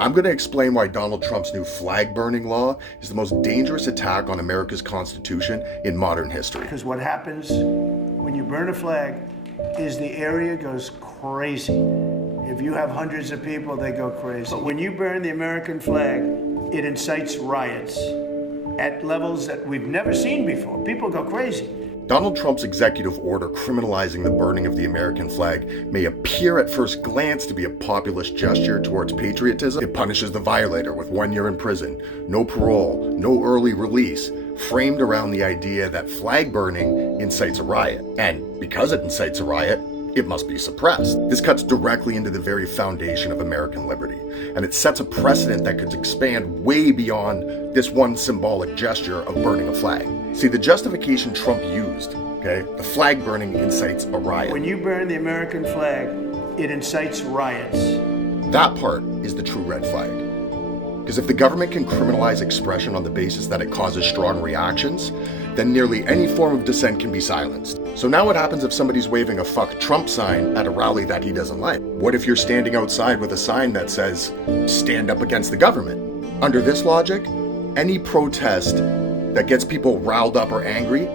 I'm going to explain why Donald Trump's new flag burning law is the most dangerous attack on America's Constitution in modern history. Because what happens when you burn a flag is the area goes crazy. If you have hundreds of people, they go crazy. But when you burn the American flag, it incites riots at levels that we've never seen before. People go crazy. Donald Trump's executive order criminalizing the burning of the American flag may appear at first glance to be a populist gesture towards patriotism. It punishes the violator with 1 year in prison, no parole, no early release, framed around the idea that flag burning incites a riot. And because it incites a riot, it must be suppressed. This cuts directly into the very foundation of American liberty, and it sets a precedent that could expand way beyond this one symbolic gesture of burning a flag. See, the justification Trump used, the flag burning incites a riot. When you burn the American flag, it incites riots. That part is the true red flag. Because if the government can criminalize expression on the basis that it causes strong reactions, then nearly any form of dissent can be silenced. So now what happens if somebody's waving a "fuck Trump" sign at a rally that he doesn't like? What if you're standing outside with a sign that says, "Stand up against the government"? Under this logic, any protest that gets people riled up or angry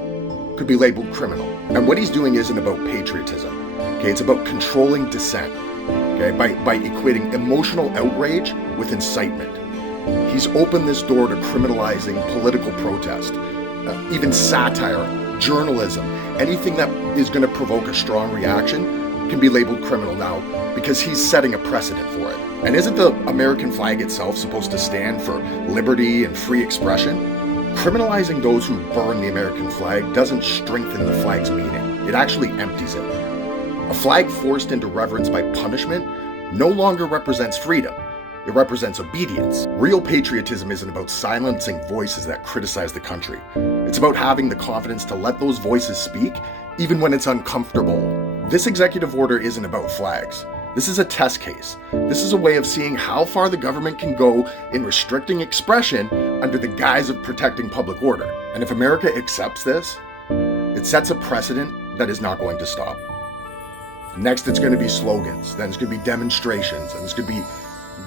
could be labeled criminal. And what he's doing isn't about patriotism, it's about controlling dissent, by equating emotional outrage with incitement. He's opened this door to criminalizing political protest, even satire, journalism, anything that is going to provoke a strong reaction can be labeled criminal now because he's setting a precedent for it. And isn't the American flag itself supposed to stand for liberty and free expression? Criminalizing those who burn the American flag doesn't strengthen the flag's meaning. It actually empties it. A flag forced into reverence by punishment no longer represents freedom. It represents obedience. Real patriotism isn't about silencing voices that criticize the country. It's about having the confidence to let those voices speak, even when it's uncomfortable. This executive order isn't about flags. This is a test case. This is a way of seeing how far the government can go in restricting expression under the guise of protecting public order. And if America accepts this, it sets a precedent that is not going to stop. Next, it's going to be slogans, then it's going to be demonstrations, and it's going to be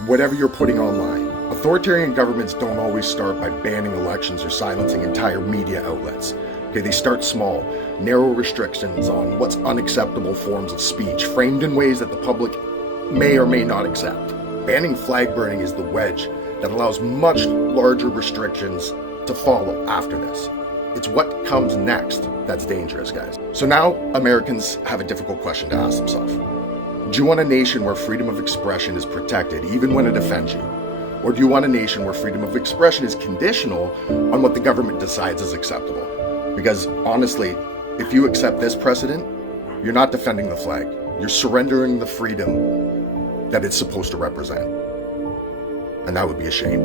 whatever you're putting online. Authoritarian governments don't always start by banning elections or silencing entire media outlets. They start small, narrow restrictions on what's unacceptable forms of speech, framed in ways that the public may or may not accept. Banning flag burning is the wedge that allows much larger restrictions to follow after this. It's what comes next that's dangerous, guys. So now Americans have a difficult question to ask themselves. Do you want a nation where freedom of expression is protected even when it offends you? Or do you want a nation where freedom of expression is conditional on what the government decides is acceptable? Because honestly, if you accept this precedent, you're not defending the flag. You're surrendering the freedom that it's supposed to represent. And that would be a shame.